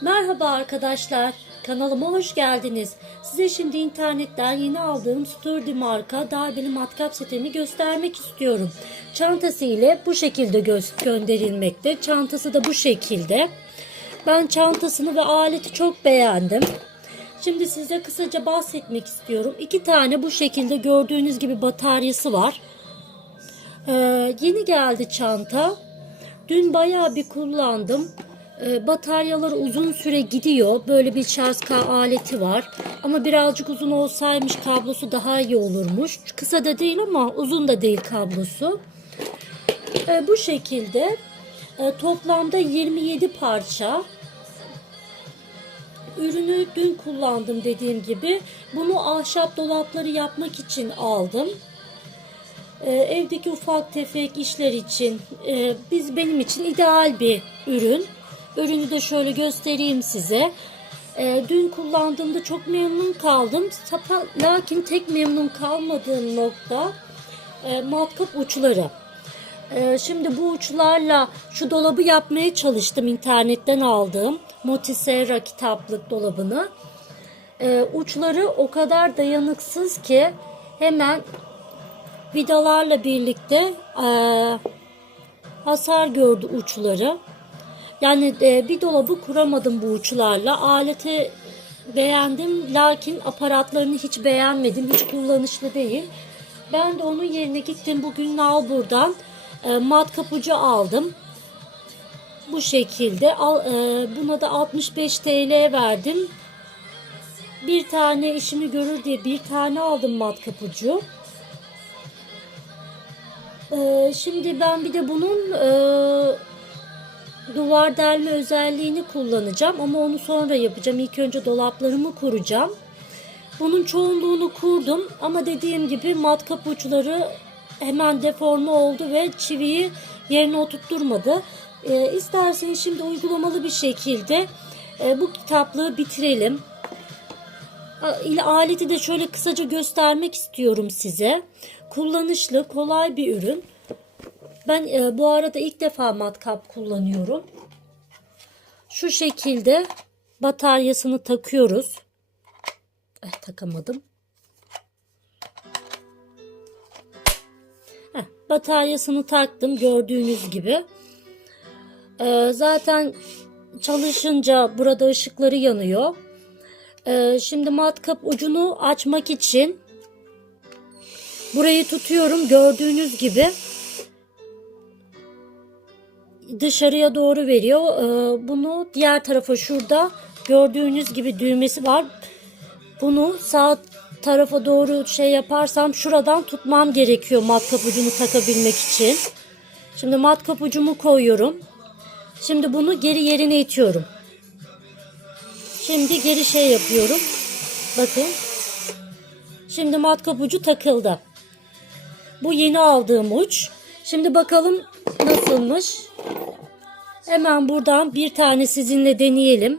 Merhaba arkadaşlar, kanalıma hoş geldiniz. Size şimdi internetten yeni aldığım Sturdy marka darbeli matkap setimi göstermek istiyorum. Çantası ile bu şekilde gö- gönderilmekte. Çantası da bu şekilde. Ben çantasını ve aleti çok beğendim. Şimdi size kısaca bahsetmek istiyorum. İki tane bu şekilde gördüğünüz gibi bataryası var. Ee, yeni geldi çanta. Dün bayağı bir kullandım. Ee, bataryalar uzun süre gidiyor. Böyle bir şarj aleti var. Ama birazcık uzun olsaymış kablosu daha iyi olurmuş. Kısa da değil ama uzun da değil kablosu. Ee, bu şekilde e, toplamda 27 parça. Ürünü dün kullandım dediğim gibi. Bunu ahşap dolapları yapmak için aldım. Ee, evdeki ufak tefek işler için e, biz benim için ideal bir ürün. Ürünü de şöyle göstereyim size. Ee, dün kullandığımda çok memnun kaldım. Sapa- Lakin tek memnun kalmadığım nokta e, matkap uçları. Ee, şimdi bu uçlarla şu dolabı yapmaya çalıştım internetten aldığım Motisera kitaplık dolabını. Ee, uçları o kadar dayanıksız ki hemen vidalarla birlikte e, hasar gördü uçları. Yani e, bir dolabı kuramadım bu uçlarla. Aleti beğendim lakin aparatlarını hiç beğenmedim. Hiç kullanışlı değil. Ben de onun yerine gittim bugün Nalbur'dan e, matkap ucu aldım. Bu şekilde al, e, buna da 65 TL verdim. Bir tane işimi görür diye bir tane aldım matkap ucu. Ee, şimdi ben bir de bunun e, duvar delme özelliğini kullanacağım ama onu sonra yapacağım. İlk önce dolaplarımı kuracağım. Bunun çoğunluğunu kurdum ama dediğim gibi matkap uçları hemen deforme oldu ve çiviyi yerine oturtturmadı. Ee, isterseniz şimdi uygulamalı bir şekilde e, bu kitaplığı bitirelim. Aleti de şöyle kısaca göstermek istiyorum size. Kullanışlı, kolay bir ürün. Ben e, bu arada ilk defa matkap kullanıyorum. Şu şekilde bataryasını takıyoruz. Eh, takamadım. Heh, bataryasını taktım gördüğünüz gibi. Ee, zaten çalışınca burada ışıkları yanıyor. Ee, şimdi matkap ucunu açmak için burayı tutuyorum gördüğünüz gibi dışarıya doğru veriyor. Ee, bunu diğer tarafa şurada gördüğünüz gibi düğmesi var. Bunu sağ tarafa doğru şey yaparsam şuradan tutmam gerekiyor matkap ucunu takabilmek için. Şimdi matkap ucumu koyuyorum. Şimdi bunu geri yerine itiyorum. Şimdi geri şey yapıyorum. Bakın. Şimdi matkap ucu takıldı. Bu yeni aldığım uç. Şimdi bakalım nasılmış. Hemen buradan bir tane sizinle deneyelim.